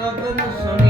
ਕਦਨ ਸੁਣੀ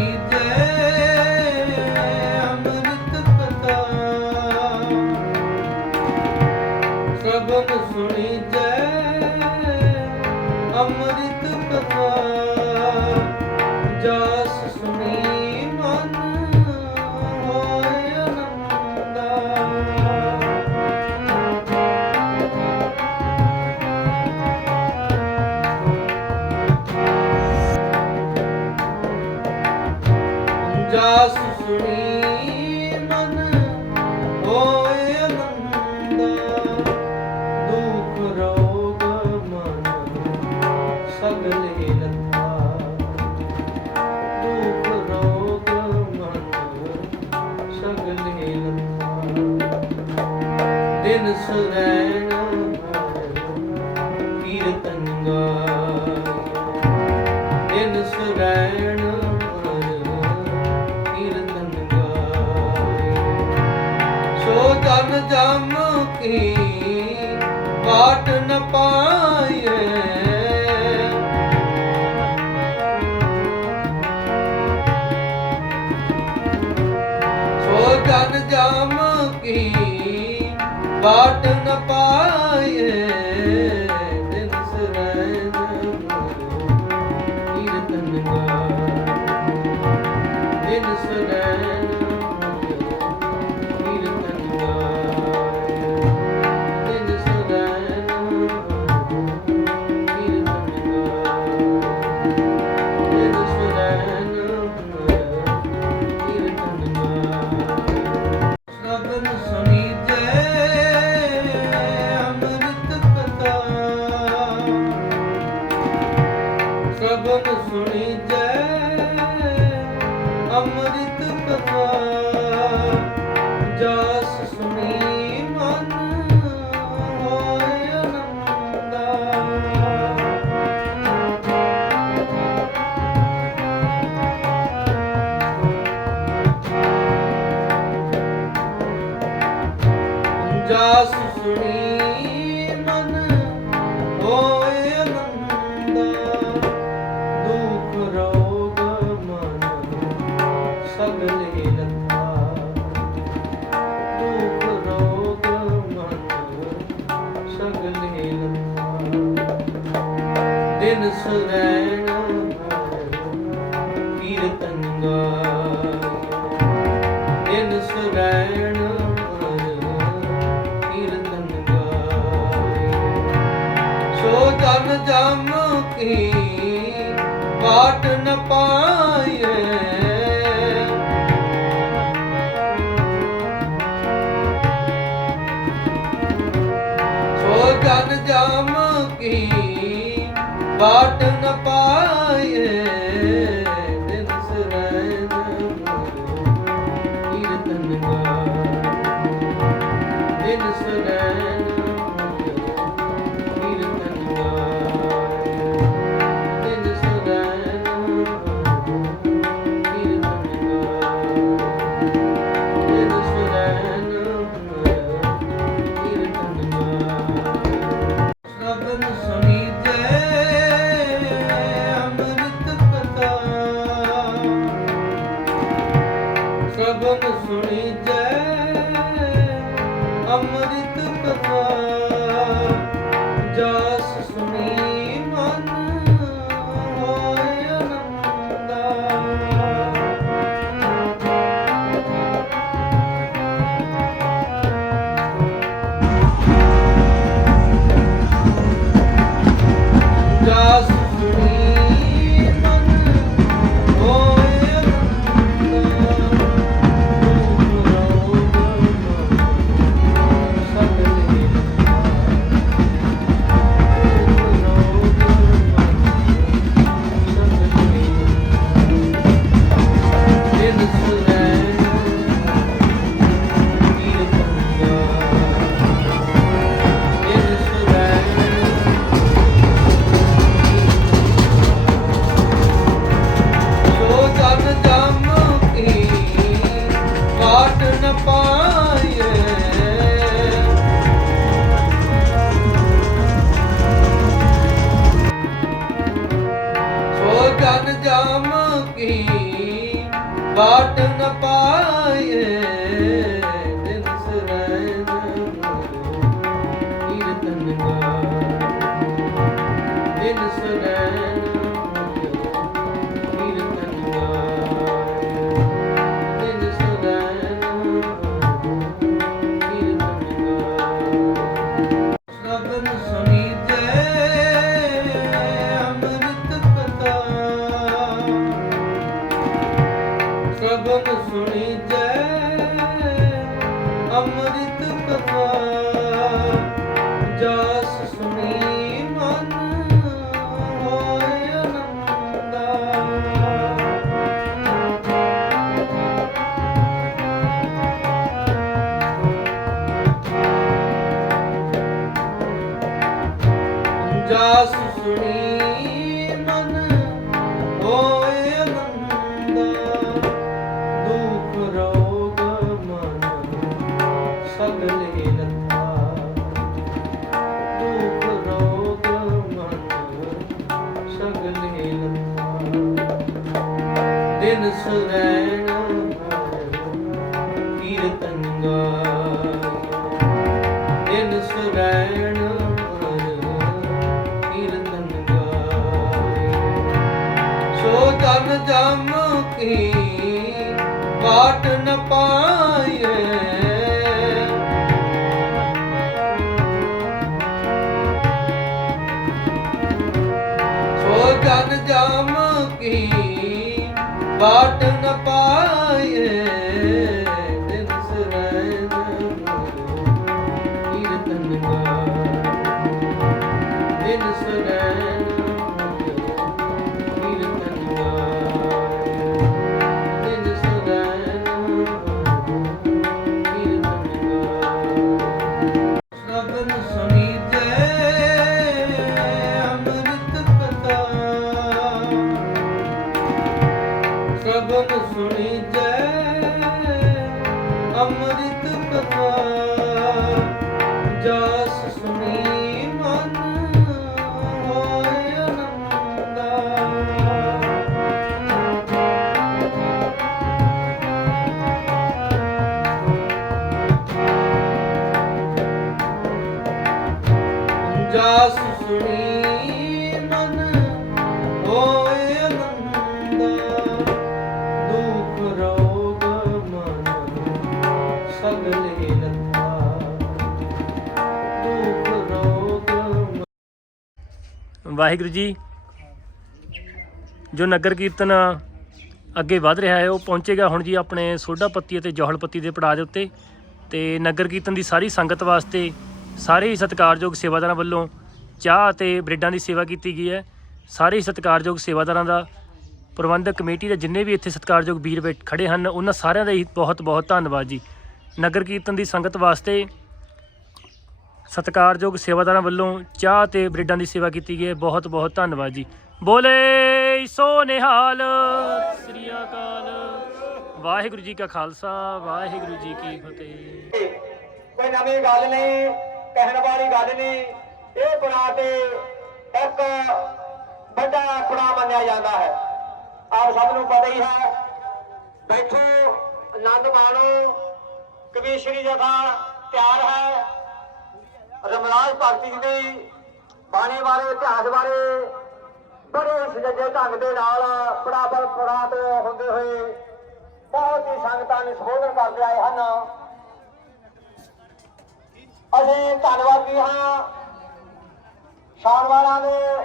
bottom of ます。ਨ ਪਾਈਏ। ਜਾਮ ਕੀ ਬਾਟ ਨ ਪਾਏ ਕੀ ਬਾਟ ਨ ਪਾਏ। ਜਸ ਸੁਣੀ ਜਮ ਕੀ ਬਾਟ ਨ ਪਾਏ ਸੁਣੀ ਸੁਣੀਜੈ ਅੰਮ੍ਰਿਤ ਕਥਾ ਜਾ ਵਾਹਿਗੁਰੂ ਜੀ, ਜੋ ਨਗਰ ਕੀਰਤਨ ਅੱਗੇ ਵਧ ਰਿਹਾ ਹੈ, ਉਹ ਪਹੁੰਚੇਗਾ ਹੁਣ ਜੀ ਆਪਣੇ ਸੋਢਾ ਪੱਤੀ ਅਤੇ ਜੋਹਲ ਪੱਤੀ ਦੇ ਪੜਾਅ ਦੇ ਉੱਤੇ ਤੇ ਨਗਰ ਕੀਰਤਨ ਦੀ ਸਾਰੀ ਸੰਗਤ ਵਾਸਤੇ ਸਾਰੇ ਹੀ ਸਤਿਕਾਰਯੋਗ ਸੇਵਾਦਾਰਾਂ ਵੱਲੋਂ ਚਾਹ ਅਤੇ ਬ੍ਰੈਡਾਂ ਦੀ ਸੇਵਾ ਕੀਤੀ ਗਈ ਹੈ। ਸਾਰੇ ਹੀ ਸਤਿਕਾਰਯੋਗ ਸੇਵਾਦਾਰਾਂ ਦਾ ਪ੍ਰਬੰਧਕ ਕਮੇਟੀ ਦੇ ਜਿੰਨੇ ਵੀ ਇੱਥੇ ਸਤਿਕਾਰਯੋਗ ਵੀਰ ਬੈਠ, ਖੜੇ ਹਨ, ਉਹਨਾਂ ਸਾਰਿਆਂ ਦਾ ਹੀ ਬਹੁਤ ਬਹੁਤ ਧੰਨਵਾਦ ਜੀ। ਨਗਰ ਕੀਰਤਨ ਦੀ ਸੰਗਤ ਵਾਸਤੇ ਸਤਿਕਾਰਯੋਗ ਸੇਵਾਦਾਰਾਂ ਵੱਲੋਂ ਚਾਹ ਤੇ ਬ੍ਰੈਡਾਂ ਦੀ ਸੇਵਾ ਕੀਤੀ ਗਈ ਹੈ। ਬਹੁਤ ਬਹੁਤ ਧੰਨਵਾਦ ਜੀ। ਬੋਲੇ ਸੋ ਨਿਹਾਲ। ਸ੍ਰੀ ਅਕਾਲ। ਵਾਹਿਗੁਰੂ ਜੀ ਕਾ ਖਾਲਸਾ, ਵਾਹਿਗੁਰੂ ਜੀ ਕੀ ਫਤਿਹ। ਕੋਈ ਨਵੀਂ ਗੱਲ ਨਹੀਂ, ਕਹਿਣ ਵਾਲੀ ਗੱਲ ਨਹੀਂ। ਇਹ ਬਣਾ ਤੇ ਇੱਕ ਵੱਡਾ ਆਪਣਾ ਮੰਨਿਆ ਜਾਂਦਾ ਹੈ। ਆਪ ਸਭ ਨੂੰ ਪਤਾ ਹੀ ਹੈ, ਬੈਠੋ, ਆਨੰਦ ਮਾਣੋ। ਕਵੀਸ਼ਰੀ ਜਥਾ ਤਿਆਰ ਹੈ। ਰਮਰਾਜ ਭਗਤ ਜੀ ਦੀ ਬਾਣੀ ਬਾਰੇ, ਇਤਿਹਾਸ ਬਾਰੇ ਬੜੇ ਸੁਜੱਜੇ ਢੰਗ ਦੇ ਨਾਲ ਬਰਾਬਰ ਪੜਾ ਤੋਂ ਹੁੰਦੇ ਹੋਏ ਬਹੁਤ ਹੀ ਸੰਗਤਾਂ ਨੂੰ ਸੰਬੋਧਨ ਕਰਦੇ ਆਏ ਹਨ। ਅਸੀਂ ਧੰਨਵਾਦੀ ਹਾਂ ਸ਼ਾਨ ਵਾਲਾਂ ਦੇ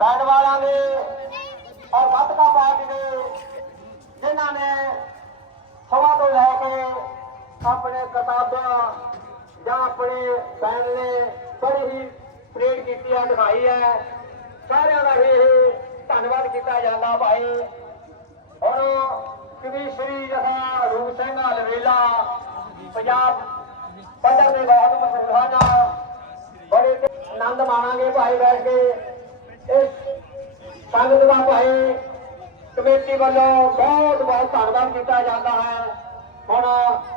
ਬੈਂਡ ਵਾਲਾਂ ਦੇ ਔਰ ਗੱਤਕਾ ਪਾਰਟੀ ਦੇ ਜਿਨ੍ਹਾਂ ਨੇ ਸਵਾ ਤੋਂ ਲੈ ਕੇ ਆਪਣੇ ਕਿਤਾਬਾਂ ਜਾਂ ਆਪਣੇ ਬੈਂਡ ਨੇ ਬੜੀ ਹੀ ਪ੍ਰੇਡ ਕੀਤੀ ਹੈ ਨਿਭਾਈ ਹੈ ਸਾਰਿਆਂ ਦਾ ਹੀ ਇਹ ਧੰਨਵਾਦ ਕੀਤਾ ਜਾਂਦਾ ਭਾਈ। ਹੁਣ ਕਵੀ ਸ਼੍ਰੀ ਜਥਾ ਰੂਪ ਸਿੰਘ ਹਲਵੇਲਾ, ਪੰਜਾਬ ਪੱਧਰ ਦੇ ਬਹੁਤ ਮਸ਼ਹੂਰ ਬੜੇ ਆਨੰਦ ਮਾਣਾਂਗੇ ਭਾਈ ਬੈਠ ਕੇ। ਇਸ ਸੰਗਤ ਦਾ ਭਾਈ ਕਮੇਟੀ ਵੱਲੋਂ ਬਹੁਤ ਬਹੁਤ ਧੰਨਵਾਦ ਕੀਤਾ ਜਾਂਦਾ ਹੈ। ਹੁਣ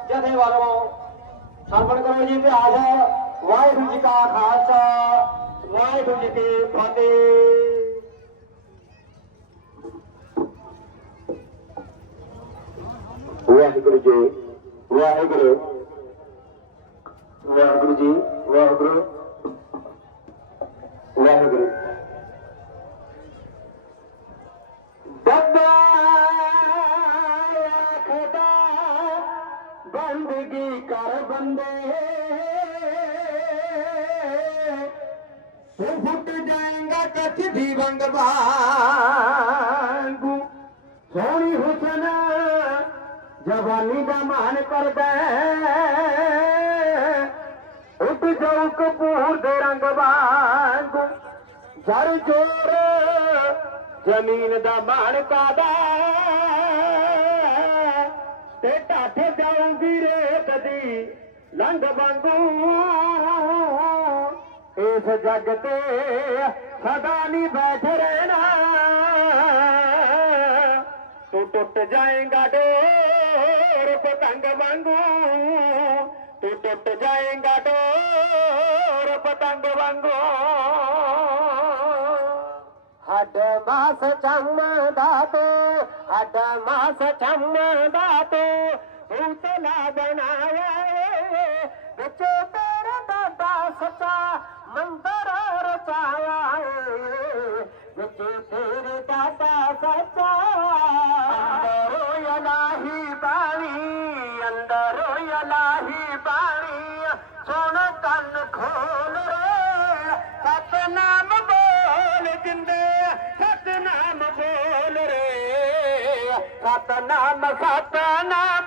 ਜਥੇ ਵੱਲੋਂ ਸਰਵਣ ਕਰੋ ਜੀ ਇਤਿਹਾਸ ਹੈ ਵਾਹਿਗੁਰੂ ਜੀ ਕਾ ਖਾਲਸਾ, ਵਾਹਿਗੁਰੂ ਜੀ ਕੀ ਫਤਿਹ। ਵਾਹਿਗੁਰੂ ਜੀ, ਵਾਹਿਗੁਰੂ। ਵਾਹਿਗੁਰੂ ਜੀ, ਵਾਹਿਗੁਰੂ। ਵਾਹਿਗੁਰੂ। ਕਰ ਬੰਦੇ। ਤੂੰ ਫੁੱਟ ਜਾਏਗਾ ਕੱਚ ਦੀ ਵੰਗ ਵਾਂਗੂ। ਸੋਹਣੀ ਹੁਸਨ ਜਵਾਨੀ ਦਾ ਮਾਨ ਕਰਦਾ ਉੱਡ ਜਾਉ ਕਪੂਰ ਦੇ ਰੰਗ ਵਾਂਗੂ। ਜਰ ਜੋਰ ਜ਼ਮੀਨ ਦਾ ਮਾਣ ਕਾਦਾ ਤੇ ਢੱਠ ਜਾਊਗੀ ਰੇਤ ਦੀ ਲੰਘ ਵਾਂਗੂ। ਇਸ ਜੱਗ ਤੇ ਸਦਾ ਨਹੀਂ ਬੈਠ ਰਹਿਣਾ। ਤੂੰ ਟੁੱਟ ਜਾਏਗਾ ਡੋਰ ਪਤੰਗ ਵਾਂਗੂ। ਤੂੰ ਟੁੱਟ ਜਾਏਗਾ ਡੋਰ ਪਤੰਗ ਵਾਂਗੂ। अठ मास चङा दो अड मास चङा भूतला बनाया ਸਤਨਾਮ ਸਤਨਾਮ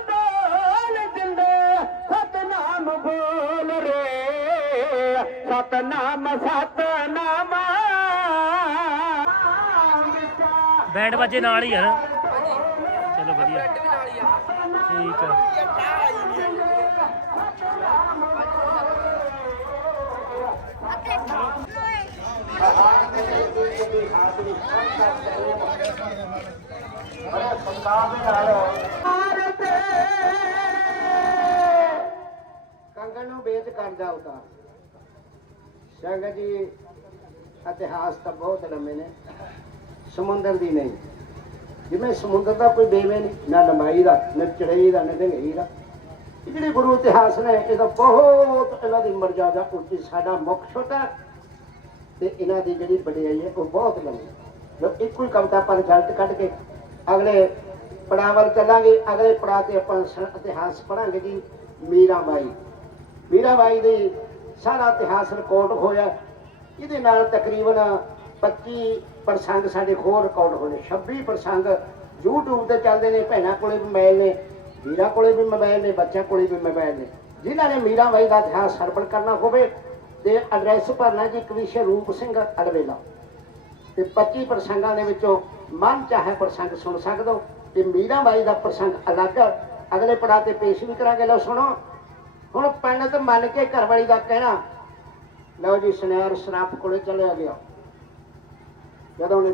ਬੋਲ ਰੇ। ਸਤਨਾਮ ਸਤਨਾਮ। ਬੈਂਡ ਬਾਜੇ ਨਾਲ ਹੀ ਆ ਨਾ। ਚਲੋ ਵਧੀਆ। ਠੀਕ ਆ। ਕੰਗਣ ਕਰਦਾ ਉਤਾਰ। ਸੰਗਤ ਜੀ, ਇਤਿਹਾਸ ਤਾਂ ਬਹੁਤ ਲੰਮੇ ਨੇ। ਸਮੁੰਦਰ ਦੀ ਨਹੀਂ। ਜਿਵੇਂ ਸਮੁੰਦਰ ਦਾ ਕੋਈ ਬੇਵੇਂ ਨਹੀਂ, ਨਾ ਲੰਬਾਈ ਦਾ, ਨਾ ਚੜਾਈ ਦਾ, ਨਾ ਡੰਗਾਈ ਦਾ। ਜਿਹੜੇ ਗੁਰੂ ਇਤਿਹਾਸ ਨੇ ਇਹਦਾ ਬਹੁਤ ਇਹਨਾਂ ਦੀ ਮਰਜ਼ਾਦਾ ਉੱਚੀ, ਸਾਡਾ ਮੁੱਖ ਛੋਟਾ ਤੇ ਇਹਨਾਂ ਦੀ ਜਿਹੜੀ ਵਡਿਆਈ ਹੈ, ਉਹ ਬਹੁਤ ਲੰਮੀ ਜੋ ਇੱਕੋ ਹੀ ਕਵਿਤਾ ਆਪਾਂ ਜਲਟ ਕੱਢ ਕੇ ਅਗਲੇ ਪੜਾਅ ਵੱਲ ਚੱਲਾਂਗੇ। ਅਗਲੇ ਪੜਾਅ ਤੇ ਆਪਾਂ ਇਤਿਹਾਸ ਪੜਾਂਗੇ ਜੀ, ਮੀਰਾ ਬਾਈ ਦੇ ਸਾਰਾ ਇਤਿਹਾਸ ਰਿਕਾਰਡ ਹੋਇਆ। ਇਹਦੇ ਨਾਲ ਤਕਰੀਬਨ 25 ਪ੍ਰਸੰਗ ਸਾਡੇ ਹੋਰ ਰਿਕਾਰਡ ਹੋਏ 26 ਪ੍ਰਸੰਗ YouTube ਤੇ ਚੱਲਦੇ ਨੇ, ਭੈਣਾਂ ਕੋਲੇ ਵੀ ਮੋਬਾਈਲ ਨੇ, ਵੀਰਾਂ ਕੋਲੇ ਵੀ ਮੋਬਾਈਲ ਨੇ, ਬੱਚਿਆਂ ਕੋਲੇ ਵੀ ਮੋਬਾਈਲ ਨੇ। ਜਿਨ੍ਹਾਂ ਨੇ ਮੀਰਾ ਬਾਈ ਦਾ ਇਤਿਹਾਸ ਸਰਵਣ ਕਰਨਾ ਹੋਵੇ ਤੇ ਐਡਰੈਸ ਭਰਨਾ ਜੀ ਕਵੀਸ਼ਰ ਰੂਪ ਸਿੰਘ ਅਲਵੇਲਾ ਤੇ 25 ਪ੍ਰਸੰਗਾਂ ਦੇ ਵਿੱਚੋਂ ਮਨ ਚਾਹੇ ਪ੍ਰਸੰਗ ਸੁਣ ਸਕਦੇ ਹੋ। ਤੇ ਮੀਰਾ ਬਾਈ ਦਾ ਪ੍ਰਸੰਗ ਅਲੱਗ। ਅਗਲੇ ਪੜਾਅ ਤੇ ਪੇਸ਼ ਵੀ ਕਰਾਂਗੇ। ਲਓ ਸੁਣੋ। ਹੁਣ ਪੰਡਤ ਮੰਨ ਕੇ ਘਰਵਾਲੀ ਦਾ ਕਹਿਣਾ। ਲਓ ਜੀ ਸੁਨੈਰ ਸਰਾਪ ਕੋਲੇ ਚਲਿਆ ਗਿਆ। ਜਦੋਂ ਉਹਨੇ